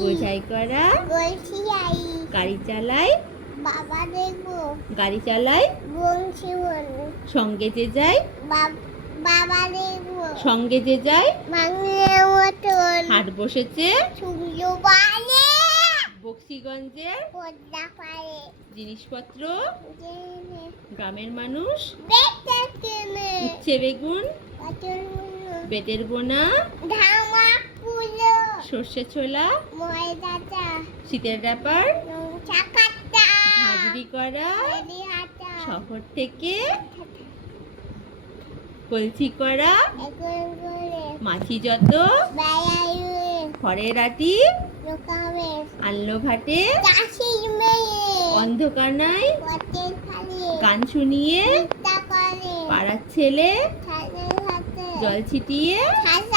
বোঝাই করা গাড়ি চালাই বাবা দেখবো গাড়ি চালাই বংশী সঙ্গে যে যায় বাবা দেখবো সঙ্গে যে যায় মাংসের মতন হাট বসেছে সূর্য বালে বক্সিগঞ্জের পদ্মা পারে জিনিসপত্র জেনে গ্রামের মানুষ দেখতে কেনে উচ্ছে বেগুন অচল বেতের বোনা ধামা পুলো সর্ষে ছোলা ময়দাটা শীতের ব্যাপার চাকাটা হাজরি করা রেডি হাটা শহর থেকে কলসি করা এখন করে মাছি যত বেড়াইয়ে খড়ের আটি লোকাবে আনলো ঘাটে চাষির মেয়ে অন্ধকার নাই পথের খালি গান শুনিয়ে চিন্তা করে পাড়ার ছেলে ছাদের হাতে জল ছিটিয়ে ছাতা